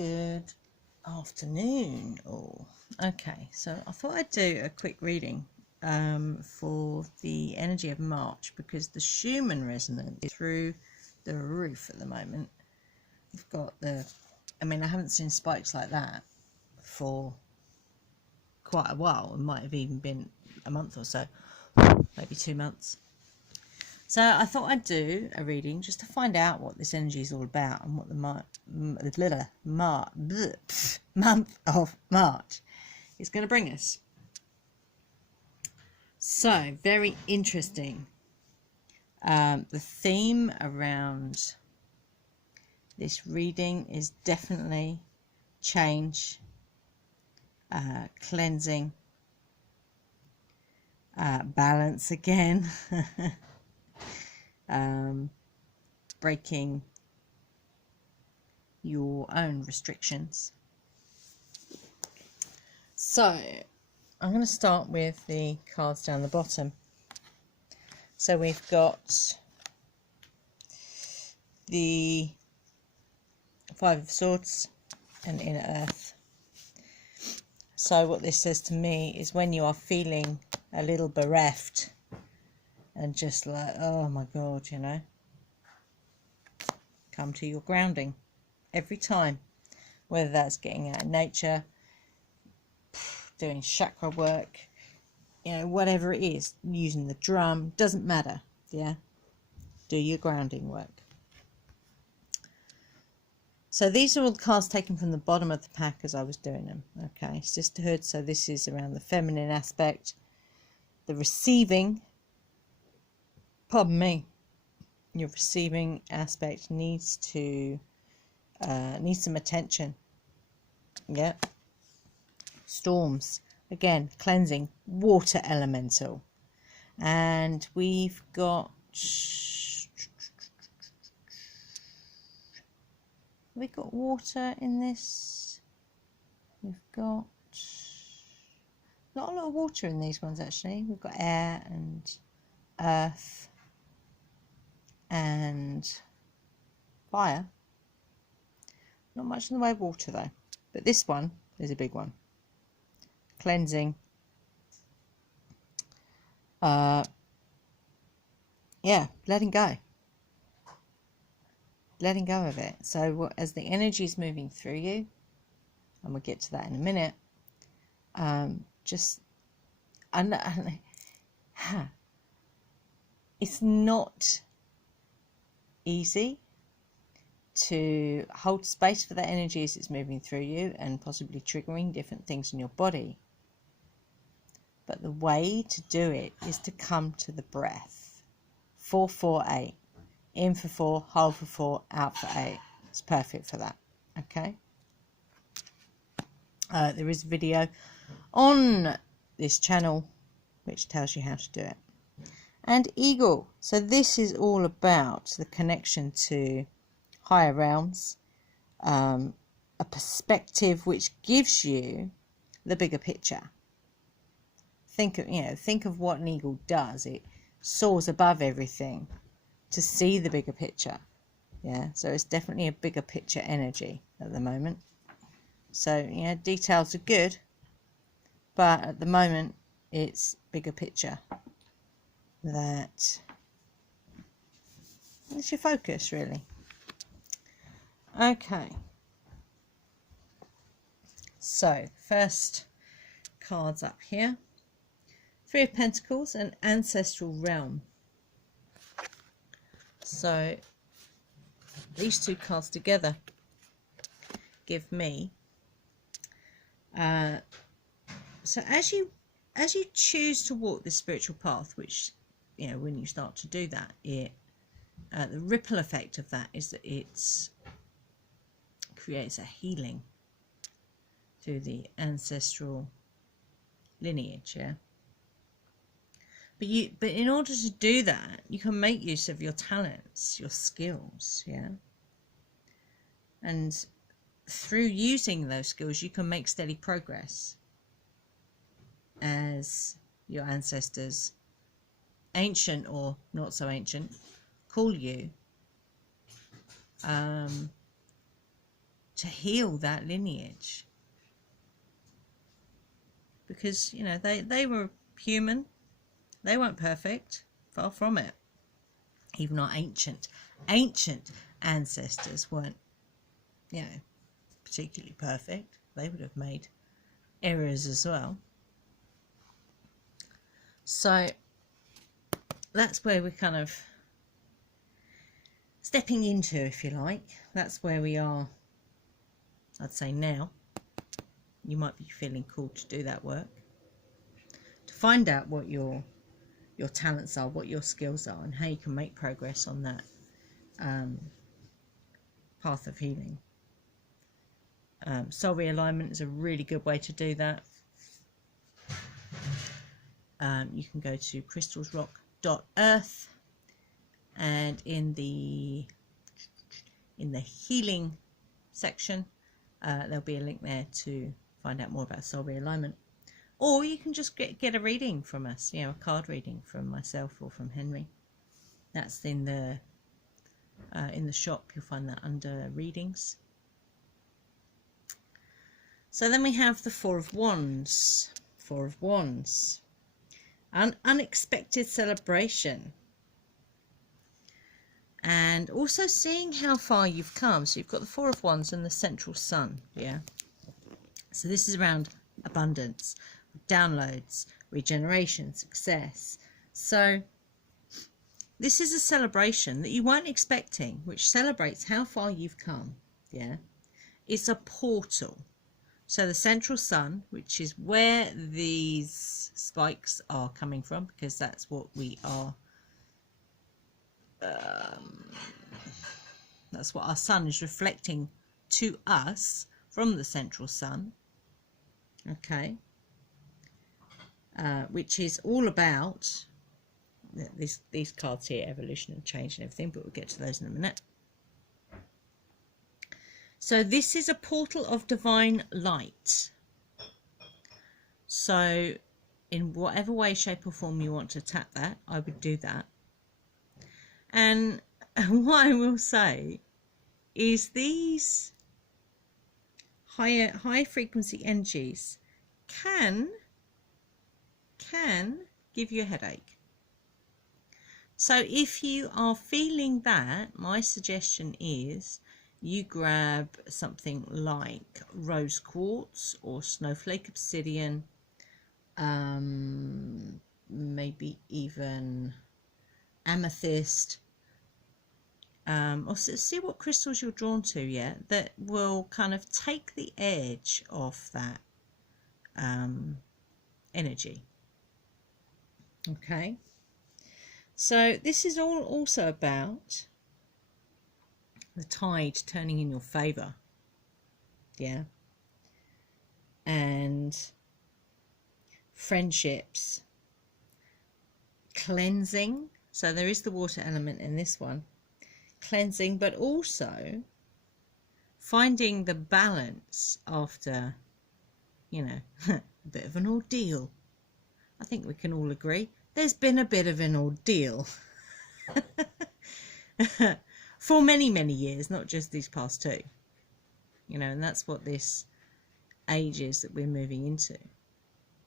Good afternoon all. Okay, so I thought I'd do a quick reading for the energy of March, because the Schumann Resonance is through the roof at the moment. We've got I haven't seen spikes like that for quite a while. It might have even been a month or so, maybe 2 months. So I thought I'd do a reading just to find out what this energy is all about and what the month of March is going to bring us. So, very interesting. The theme around this reading is definitely change, cleansing, balance again. Breaking your own restrictions. So I'm going to start with the cards down the bottom. So we've got the Five of Swords and Inner Earth. So what this says to me is, when you are feeling a little bereft and just like, oh my God, come to your grounding every time, whether that's getting out in nature, doing chakra work, whatever it is, using the drum, doesn't matter. Do your grounding work. So these are all the cards taken from the bottom of the pack as I was doing them. Okay, sisterhood. So this is around the feminine aspect, the receiving. Pardon me. Your receiving aspect needs some attention. Yeah. Storms, again, cleansing, water elemental. And we've got water in this. We've got not a lot of water in these ones, actually. We've got air and earth and fire. Not much in the way of water though, but this one is a big one. Cleansing, letting go of it. So as the energy is moving through you, and we'll get to that in a minute, it's not easy to hold space for that energy as it's moving through you and possibly triggering different things in your body. But the way to do it is to come to the breath. 4-4-8. In for 4, hold for 4, out for 8. It's perfect for that. Okay. There is a video on this channel which tells you how to do it. And eagle. So this is all about the connection to higher realms, a perspective which gives you the bigger picture. Think of what an eagle does. It soars above everything to see the bigger picture. So it's definitely a bigger picture energy at the moment. So details are good, but at the moment it's bigger picture. That's your focus, really. Okay, so first cards up here. 3 of Pentacles and Ancestral Realm. So these two cards together give me so as you choose to walk this spiritual path, which when you start to do that, the ripple effect of that is that it creates a healing through the ancestral lineage. But in order to do that, you can make use of your talents, your skills, and through using those skills you can make steady progress as your ancestors, ancient or not so ancient, call you to heal that lineage. Because, you know, they were human. They weren't perfect. Far from it. Even our ancient ancestors weren't, you know, particularly perfect. They would have made errors as well. So that's where we're kind of stepping into, if you like. That's where we are, I'd say, now. You might be feeling called to do that work, to find out what your talents are, what your skills are, and how you can make progress on that path of healing. Soul realignment is a really good way to do that. You can go to crystalsrock.earth, and in the healing section there'll be a link there to find out more about soul realignment. Or you can just get a reading from us, you know, a card reading from myself or from Henry. That's in the shop. You'll find that under readings. So then we have the Four of Wands. Four of Wands. An unexpected celebration. And also seeing how far you've come. So you've got the Four of Wands and the central sun. Yeah. So this is around abundance, downloads, regeneration, success. So this is a celebration that you weren't expecting, which celebrates how far you've come. Yeah. It's a portal. So the central sun, which is where these spikes are coming from, because that's what we are, that's what our sun is reflecting to us from the central sun. Okay. Which is all about these cards here, evolution and change and everything, but we'll get to those in a minute. So this is a portal of divine light. So in whatever way, shape or form you want to tap that, I would do that. And what I will say is these high frequency energies can give you a headache. So if you are feeling that, my suggestion is you grab something like rose quartz or snowflake obsidian, maybe even amethyst, or see what crystals you're drawn to, yeah, that will kind of take the edge off that energy. Okay, so this is all also about the tide turning in your favor, yeah, and friendships, cleansing. So there is the water element in this one, cleansing, but also finding the balance after, you know, a bit of an ordeal. I think we can all agree there's been a bit of an ordeal for many years, not just these past two, you know, and that's what this age is that we're moving into.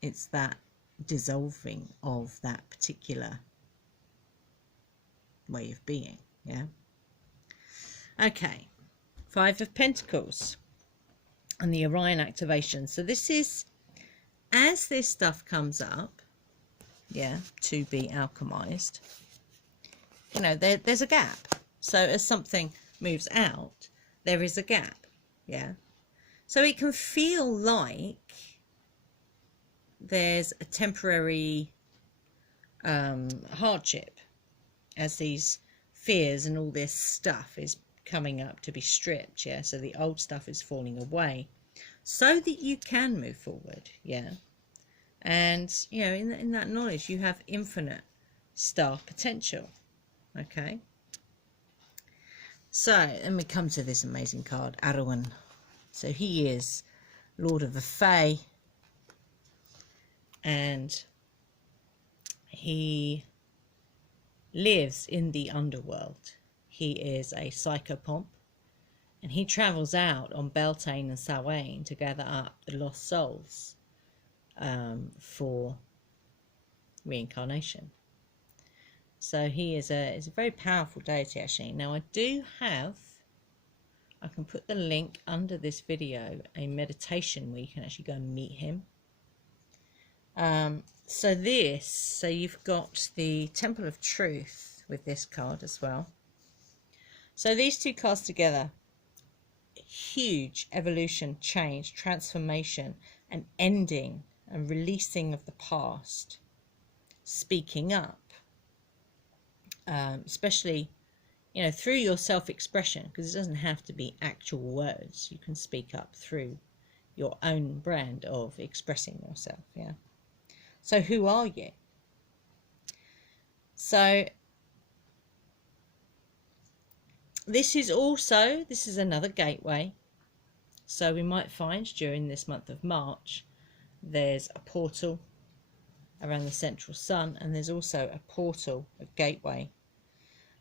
It's that dissolving of that particular way of being. Yeah. Okay, Five of Pentacles and the Arawn activation. So this is, as this stuff comes up, yeah, to be alchemized, you know, there's a gap. So as something moves out, there is a gap. Yeah. So it can feel like there's a temporary hardship as these fears and all this stuff is coming up to be stripped. Yeah. So the old stuff is falling away so that you can move forward. Yeah. And, you know, in that knowledge, you have infinite star potential. Okay. So, then we come to this amazing card, Arawn. So he is Lord of the Fae, and he lives in the underworld. He is a psychopomp. And he travels out on Beltane and Samhain to gather up the lost souls for reincarnation. So he is a very powerful deity, actually. Now, I can put the link under this video, a meditation where you can actually go and meet him. So you've got the Temple of Truth with this card as well. So these two cards together, huge evolution, change, transformation, and ending and releasing of the past, speaking up, especially, you know, through your self-expression, because it doesn't have to be actual words. You can speak up through your own brand of expressing yourself. Yeah. So who are you? So this is another gateway. So we might find during this month of March, there's a portal around the central sun, and there's also a portal, a gateway,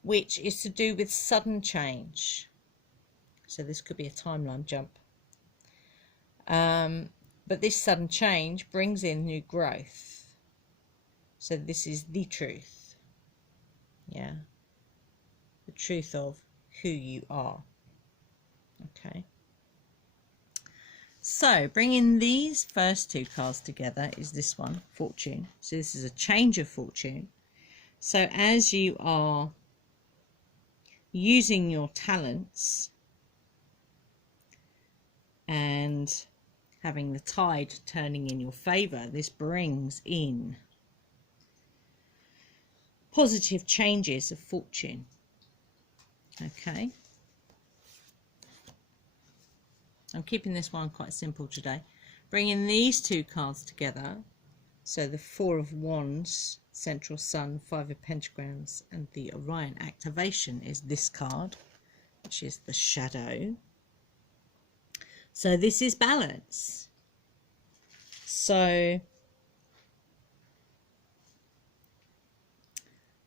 which is to do with sudden change. So this could be a timeline jump. But this sudden change brings in new growth. So this is the truth. Yeah. The truth of who you are. Okay. So bringing these first two cards together is this one, Fortune. So this is a change of fortune. So as you are using your talents and having the tide turning in your favour, this brings in positive changes of fortune. Okay. I'm keeping this one quite simple today. Bringing these two cards together, so the Four of Wands, Central Sun, Five of Pentagrams, and the Orion activation is this card, which is the Shadow. So this is balance. So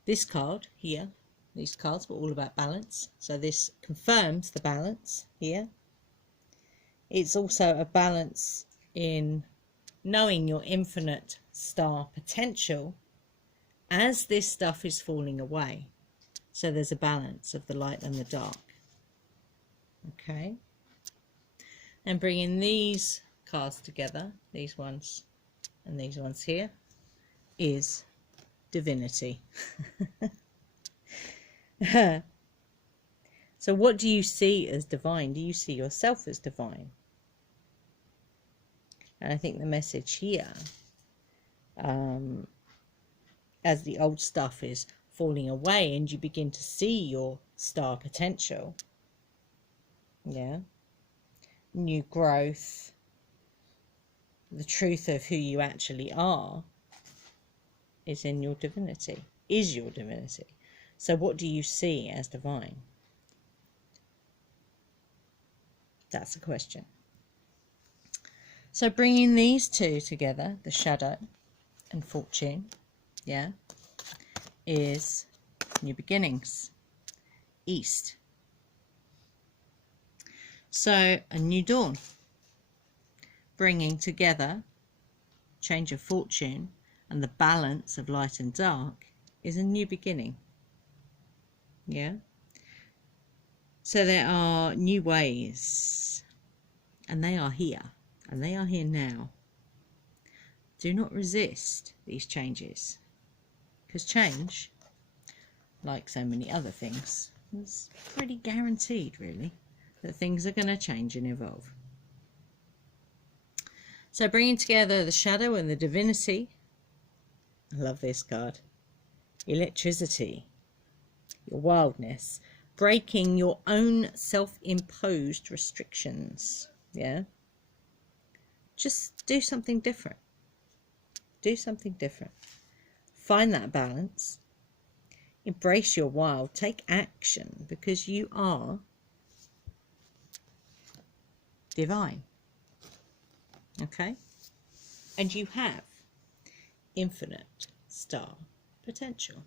this card here, these cards were all about balance. So this confirms the balance here. It's also a balance in knowing your infinite star potential as this stuff is falling away. So there's a balance of the light and the dark. Okay. And bringing these cards together, these ones and these ones here, is divinity. So what do you see as divine? Do you see yourself as divine? And I think the message here, as the old stuff is falling away and you begin to see your star potential, yeah, new growth, the truth of who you actually are is in your divinity, is your divinity. So what do you see as divine? That's a question. So bringing these two together, the Shadow and Fortune, yeah, is new beginnings, East. So a new dawn, bringing together change of fortune and the balance of light and dark is a new beginning. Yeah. So there are new ways, and they are here, and they are here now. Do not resist these changes, because change, like so many other things, is pretty guaranteed, really, that things are going to change and evolve. So bringing together the Shadow and the divinity, I love this card, electricity, your wildness, breaking your own self-imposed restrictions. Yeah, just do something different. Do something different. Find that balance. Embrace your wild. Take action, because you are divine. Okay? And you have infinite star potential.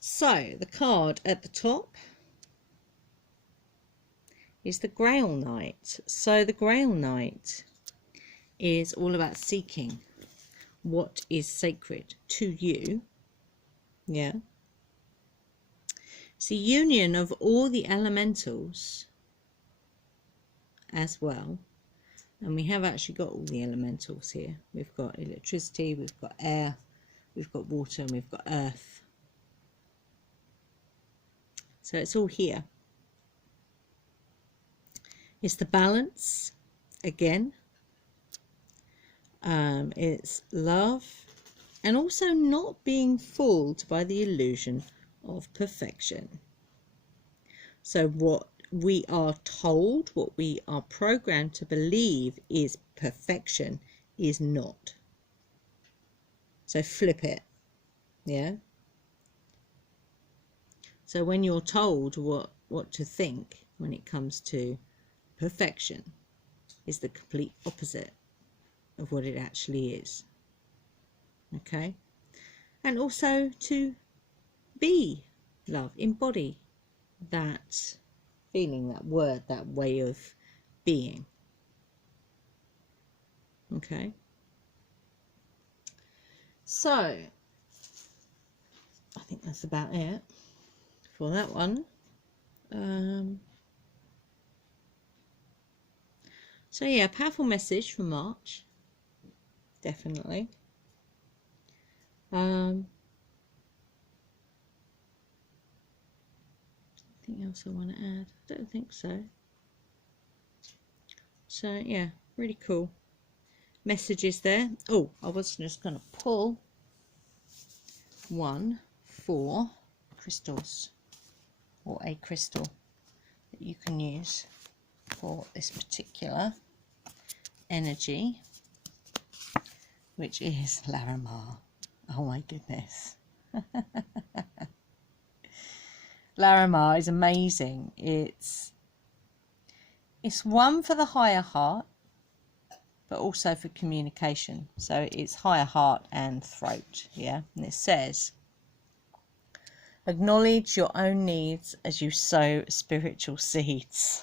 So the card at the top is the Grail Knight. So the Grail Knight is all about seeking what is sacred to you. Yeah. It's the union of all the elementals as well. And we have actually got all the elementals here. We've got electricity, we've got air, we've got water, and we've got earth. So it's all here. It's the balance again. It's love, and also not being fooled by the illusion of perfection. So what we are told, what we are programmed to believe is perfection, is not. So flip it. Yeah. So when you're told what to think when it comes to perfection, is the complete opposite of what it actually is. Okay. And also to be love, embody that feeling, that word, that way of being. Okay. So I think that's about it for that one. So yeah, powerful message for March, definitely. Anything else I want to add? I don't think so. So yeah, really cool messages there. Oh, I was just going to pull one for crystals, or a crystal that you can use for this particular energy, which is Larimar. Oh my goodness. Larimar is amazing. It's one for the higher heart, but also for communication. So it's higher heart and throat. Yeah. And it says, acknowledge your own needs as you sow spiritual seeds.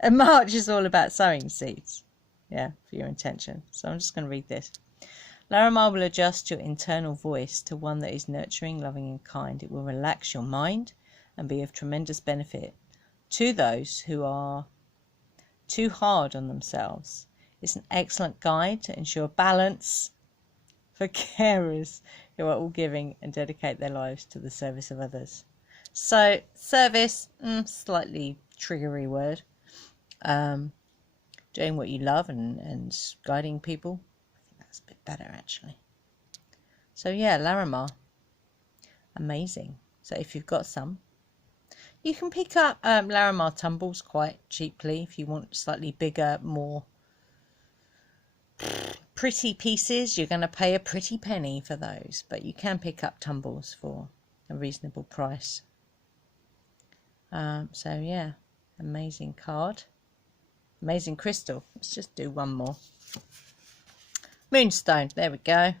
And March is all about sowing seeds. Yeah, for your intention. So I'm just going to read this. Larimar will adjust your internal voice to one that is nurturing, loving and kind. It will relax your mind and be of tremendous benefit to those who are too hard on themselves. It's an excellent guide to ensure balance for carers who are all giving and dedicate their lives to the service of others. So service, slightly triggery word. Doing what you love and guiding people. I think that's a bit better actually. So yeah, Larimar, amazing. So if you've got some, you can pick up Larimar tumbles quite cheaply if you want slightly bigger, more pretty pieces. You're going to pay a pretty penny for those, but you can pick up tumbles for a reasonable price. So yeah, amazing card. Amazing crystal. Let's just do one more. Moonstone. There we go.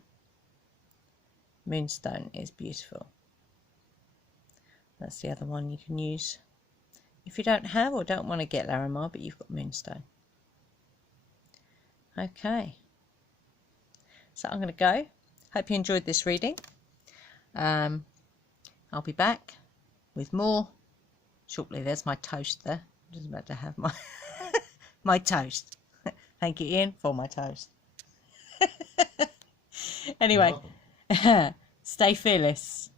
Moonstone is beautiful. That's the other one you can use if you don't have or don't want to get Larimar, but you've got Moonstone. Okay. So I'm going to go. Hope you enjoyed this reading. I'll be back with more shortly. There's my toast there. I'm just about to have my my toast. Thank you, Ian, for my toast. Anyway, stay fearless.